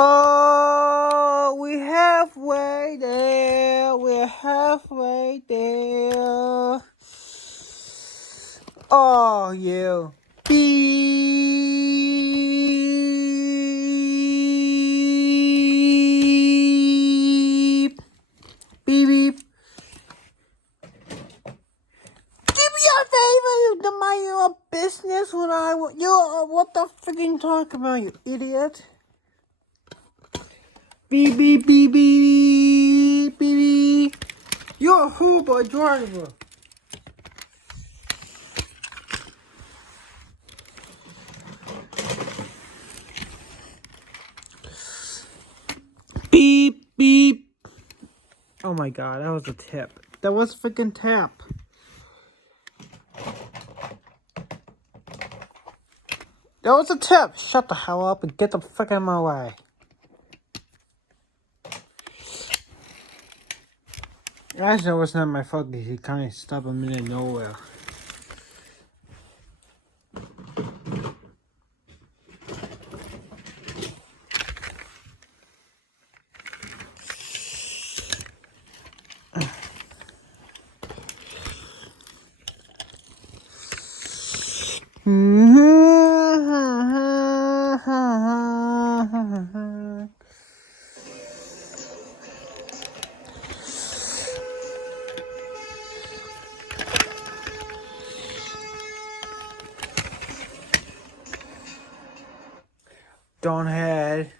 Oh, we're halfway there. We're halfway there. Oh, yeah. Beep. Beep, beep. Do me a favor, you mind your business when what the freaking talk about, you idiot? Beep, beep, beep, beep, beep, beep. You're a horrible driver. Beep, beep. Oh my god, that was a tip. That was a freaking tap. That was a tip. Shut the hell up and get the fuck out of my way. Actually, it was not my fault because he kind of stopped a minute of nowhere. Don't head.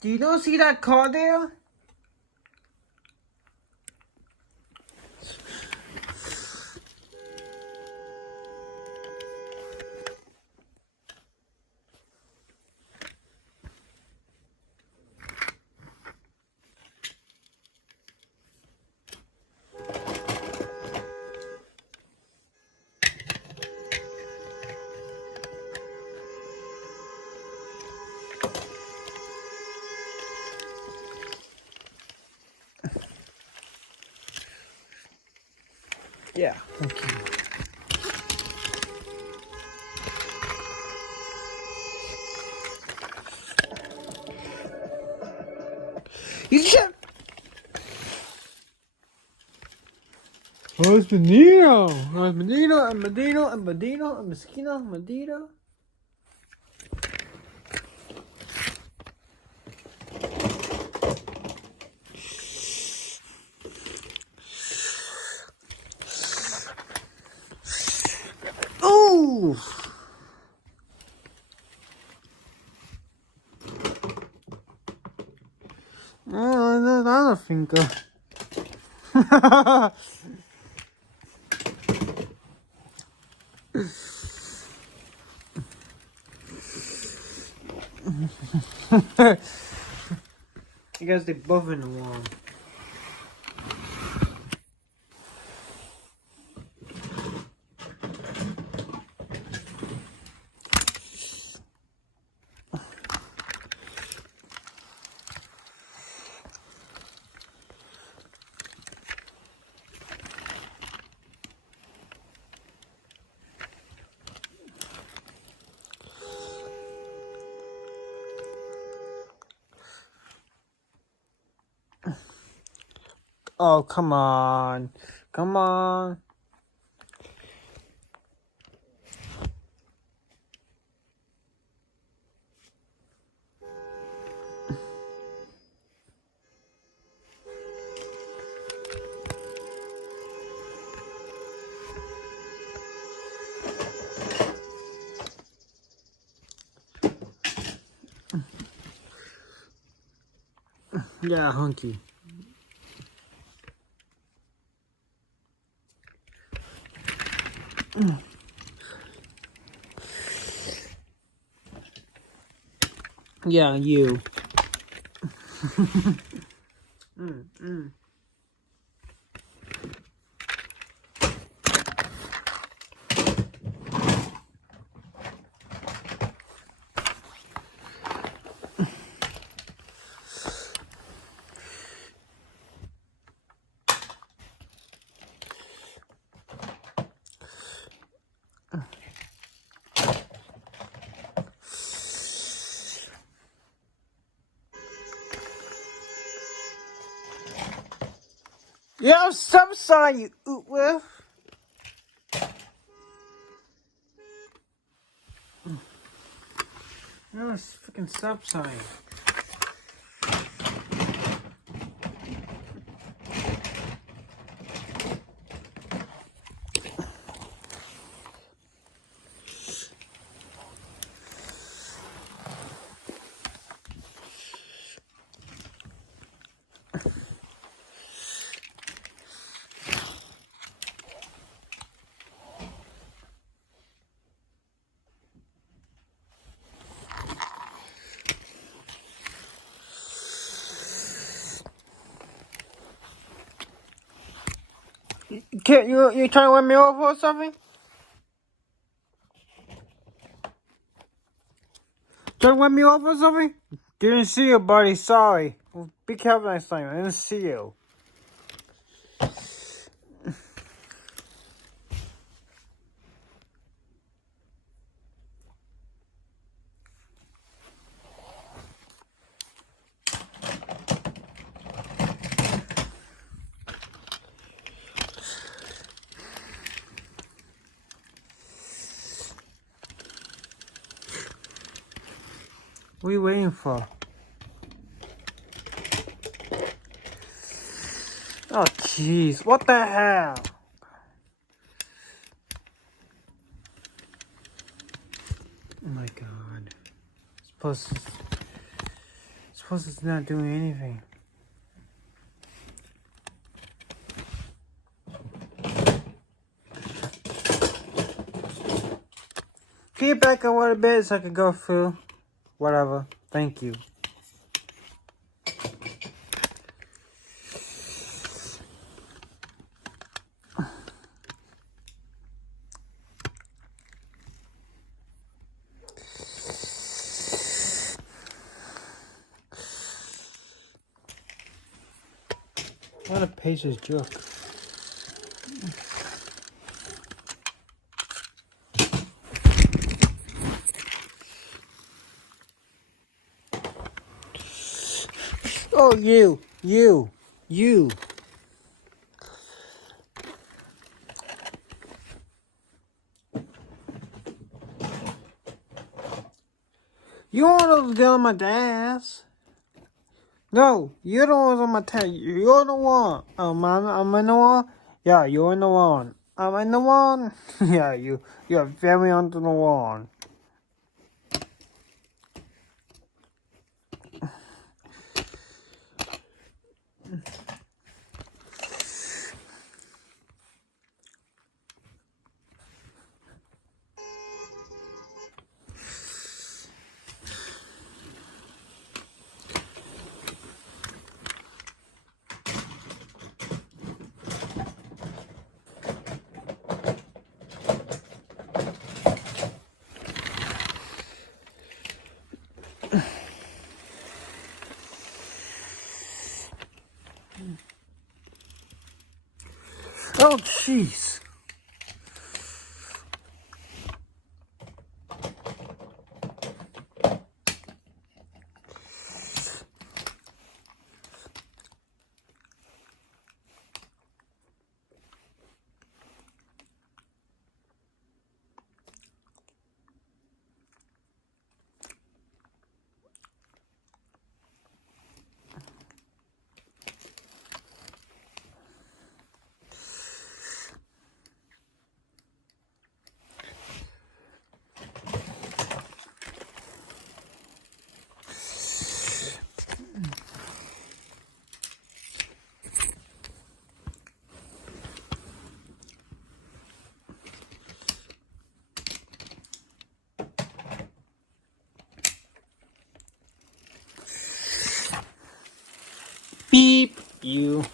Do you not see that car there? Yeah, thank you. You should. Where's Medina? Where's Medina and Medina and Medina and Mosquito and Medina? Ooh! Oh, that's other finger. You guys, they both in the wall. Oh, come on. Come on. Yeah, hunky. Yeah, you. Yeah, stop sign, you oot with. No, it's freaking stop sign. Can't you trying to run me over or something? Trying to run me over or something? Didn't see you, buddy. Sorry. Well, be careful next time. I didn't see you. What are you waiting for? Oh, jeez. What the hell? Oh, my God. Suppose it's not doing anything. Can you back up a little bit so I can go through? Whatever. Thank you. What a patience joke. Oh, you. You. You want to get on my ass. No, you're the one on my tail. You're the one. I'm in the one. Yeah, you're in the one. I'm in the one. Yeah, you're very under the one. Oh, jeez. Beep. You.